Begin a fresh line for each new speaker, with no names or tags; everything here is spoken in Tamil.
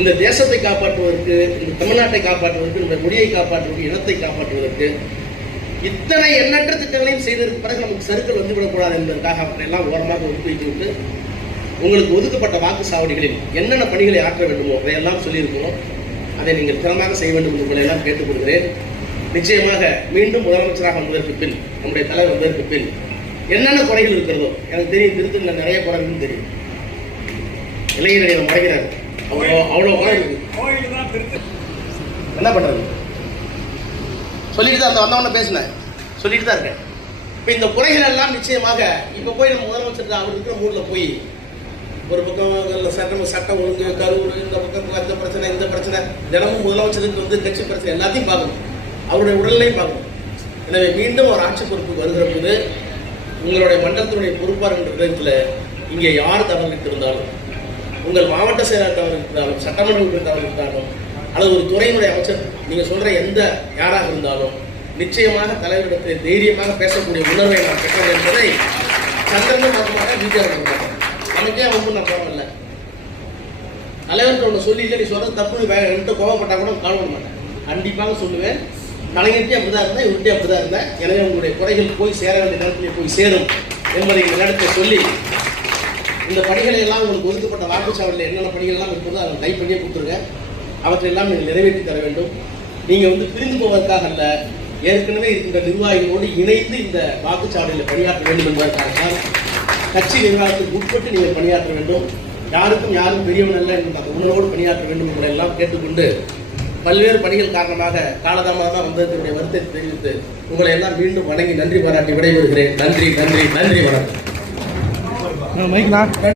இந்த தேசத்தை காப்பாற்றுவதற்கு இந்த தமிழ்நாட்டை காப்பாற்றுவதற்கு இந்த மொழியை காப்பாற்றுவதற்கு இனத்தை காப்பாற்றுவதற்கு இத்தனை எண்ணற்ற திட்டங்களையும் செய்ததற்கு பிறகு நமக்கு சருக்கள் வந்து விடக்கூடாது என்பதற்காக அவற்றை எல்லாம் ஓரமாக ஒதுக்கி வைத்து விட்டு உங்களுக்கு ஒதுக்கப்பட்ட வாக்கு சாவடிகளில் என்னென்ன பணிகளை ஆற்ற வேண்டுமோ அதையெல்லாம் சொல்லியிருக்கிறோம். அதை நீங்கள் திறமாக செய்ய வேண்டும் என்று உங்களை எல்லாம் கேட்டுக்கொள்கிறேன். நிச்சயமாக மீண்டும் முதலமைச்சராக வந்ததற்கு பின் நம்முடைய தலைவர் வந்ததற்கு பின் என்னென்ன குறைகள் இருக்கிறதோ எனக்கு தெரியும் திருத்தங்கள் நிறைய குறைகள் தெரியும். இளைஞர்களை மறைக்கிறார் அவ்வளோ அவ்வளோ குறை இருக்கு. என்ன பண்ணுறது சொல்லிட்டு தான் அந்த வந்தவன பேசினேன். சொல்லிட்டு தான் இருக்கேன். இப்போ இந்த குறைகள் எல்லாம் நிச்சயமாக இப்போ போய் நம்ம முதலமைச்சர் அவர் இருக்கிற ஊரில் போய் ஒரு பக்கம் சட்டம் சட்டம் ஒழுங்கு கரூர் இந்த பக்கம் அந்த பிரச்சனை இந்த பிரச்சனை தினமும் முதலமைச்சருக்கு வந்து கட்சி பிரச்சனை எல்லாத்தையும் பார்க்கணும். அவருடைய உடல்நிலையும் பார்க்கணும். எனவே மீண்டும் ஒரு ஆட்சி பொறுப்புக்கு வருகிற போது உங்களுடைய மண்டலத்தினுடைய பொறுப்பாளர் என்ற விதத்தில் இங்கே யார் தவறிட்டு இருந்தாலும் உங்கள் மாவட்ட செயலாளர் இருந்தாலும் சட்டமன்ற உறுப்பினர் இருந்தாலும் அல்லது ஒரு துறையினுடைய அமைச்சர் நீங்கள் சொல்கிற எந்த யாராக இருந்தாலும் நிச்சயமாக தலைவரிடத்தில் தைரியமாக பேசக்கூடிய உணர்வை நான் பெற்றேன் என்பதை சந்திரனும் பார்க்க பிஜேபி நமக்கே அவங்க நான் பரவாயில்ல தலைவர்கிட்ட ஒன்று சொல்லி இல்லை நீ சொல்கிறது தப்பு வே- என்கிட்ட கோவப்பட்டா கூட காண மாட்டேன். கண்டிப்பாக சொல்லுவேன். கலைஞர்கிட்டே அப்படிதான் இருந்தேன் இவர்கிட்டே அப்படிதான் இருந்தேன். எனவே உங்களுடைய குறைகள் போய் சேர வேண்டிய நேரத்திலே போய் சேரும் என்பதை இந்த நேரத்தை சொல்லி இந்த பணிகளை எல்லாம் உங்களுக்கு ஒதுக்கப்பட்ட வாக்குச்சாவடியில் என்னென்ன பணிகள் எல்லாம் இருக்கிறதோ அதை டைப் பண்ணியே கொடுத்துருங்க. அவற்றை எல்லாம் நீங்கள் நிறைவேற்றி தர வேண்டும். நீங்கள் வந்து பிரிந்து போவதற்காக அல்ல ஏற்கனவே இருக்கின்ற நிர்வாகிகளோடு இணைந்து இந்த வாக்குச்சாவடியில் பணியாற்ற வேண்டும் என்பதற்காக தான் கட்சி நிர்வாகத்துக்கு உட்பட்டு நீங்கள் பணியாற்ற வேண்டும். யாருக்கும் யாரும் பெரியவன் அல்ல என்ற அந்த உணர்வோடு பணியாற்ற வேண்டும் என்பதை எல்லாம் கேட்டுக்கொண்டு பல்வேறு பணிகள் காரணமாக காலதாமதமாக வந்ததனுடைய வருத்தத்தை தெரிவித்து உங்களை எல்லாம் மீண்டும் வணங்கி நன்றி பாராட்டி விடைபெறுகிறேன். நன்றி நன்றி நன்றி வணக்கம்.
嗯，没拿。